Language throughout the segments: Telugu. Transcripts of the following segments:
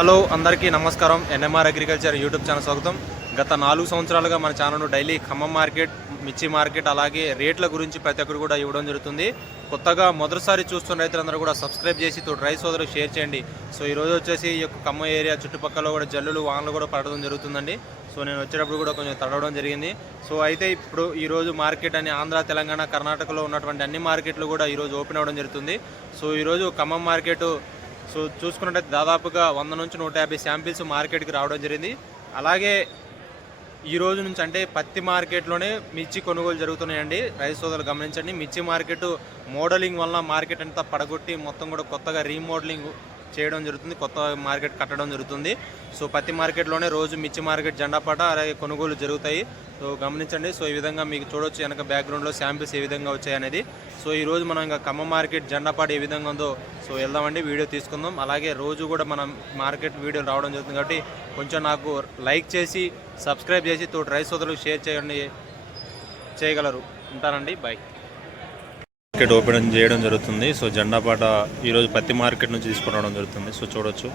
హలో అందరికీ నమస్కారం. ఎన్ఎంఆర్ అగ్రికల్చర్ యూట్యూబ్ ఛానల్ స్వాగతం. గత 4 సంవత్సరాలుగా మన ఛానల్ డైలీ ఖమ్మం మార్కెట్, మిర్చి మార్కెట్, అలాగే రేట్ల గురించి ప్రతి ఒక్కరు కూడా ఇవ్వడం జరుగుతుంది. కొత్తగా మొదటిసారి చూస్తున్న రైతులందరూ కూడా సబ్స్క్రైబ్ చేసి తోటి రైతు సోదరులకు షేర్ చేయండి. సో ఈరోజు వచ్చేసి ఈ యొక్క ఖమ్మం ఏరియా చుట్టుపక్కల కూడా జల్లులు వానలు కూడా పడడం జరుగుతుందండి. సో నేను వచ్చేటప్పుడు కూడా కొంచెం తడవడం జరిగింది. సో అయితే ఇప్పుడు ఈరోజు మార్కెట్ అని ఆంధ్ర, తెలంగాణ, కర్ణాటకలో ఉన్నటువంటి అన్ని మార్కెట్లు కూడా ఈరోజు ఓపెన్ అవ్వడం జరుగుతుంది. సో ఈరోజు ఖమ్మం మార్కెట్ సో చూసుకున్నట్టయితే దాదాపుగా 100 నుంచి 150 శాంపిల్స్ మార్కెట్కి రావడం జరిగింది. అలాగే ఈ రోజు నుంచి అంటే పత్తి మార్కెట్లోనే మిర్చి కొనుగోలు జరుగుతున్నాయండి. రైతు సోదరులు గమనించండి. మిర్చి మార్కెట్ మోడలింగ్ వల్ల మార్కెట్ అంతా పడగొట్టి మొత్తం కూడా కొత్తగా రీమోడలింగ్ చేయడం జరుగుతుంది, కొత్త మార్కెట్ కట్టడం జరుగుతుంది. సో పత్తి మార్కెట్లోనే రోజు మిర్చి మార్కెట్ జెండాపాట అలాగే కొనుగోలు జరుగుతాయి. సో గమనించండి. సో ఈ విధంగా మీకు చూడొచ్చు వెనక బ్యాక్గ్రౌండ్లో శాంపిల్స్ ఏ విధంగా వచ్చాయి అనేది. సో ఈరోజు మనం ఇంకా ఖమ్మం మార్కెట్ జెండాపాట ఏ విధంగా ఉందో సో వెళ్దామండి, వీడియో తీసుకుందాం. అలాగే రోజు కూడా మనం మార్కెట్ వీడియోలు రావడం జరుగుతుంది కాబట్టి కొంచెం నాకు లైక్ చేసి సబ్స్క్రైబ్ చేసి తోటి రైతు సోదరులకు షేర్ చేయగలరు. ఉంటానండి, బాయ్. మార్కెట్ ఓపెన్ చేయడం జరుగుతుంది. సో జెండాపాట ఈరోజు పత్తి మార్కెట్ నుంచి తీసుకుని రావడం జరుగుతుంది. సో చూడొచ్చు.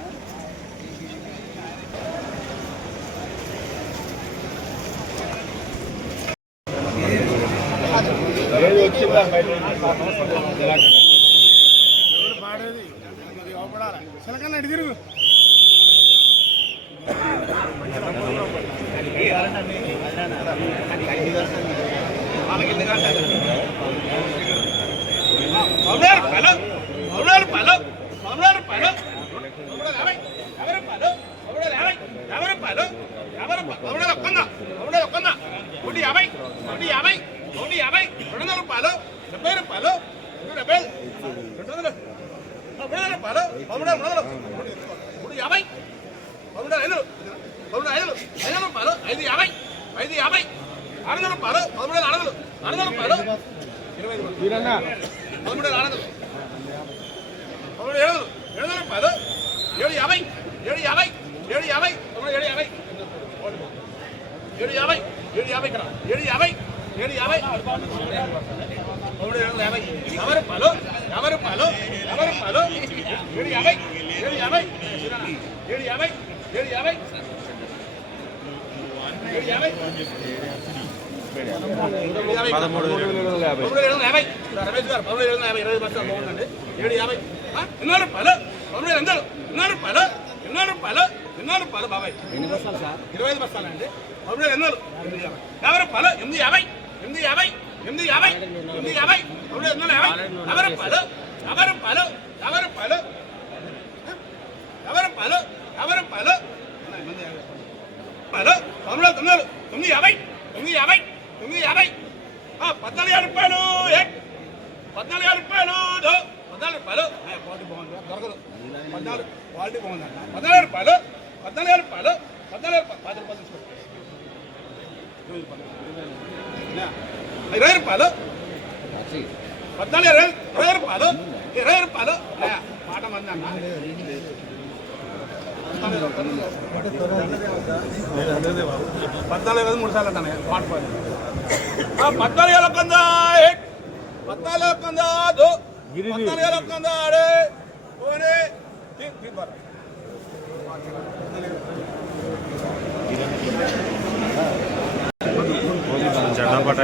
జెండాపాట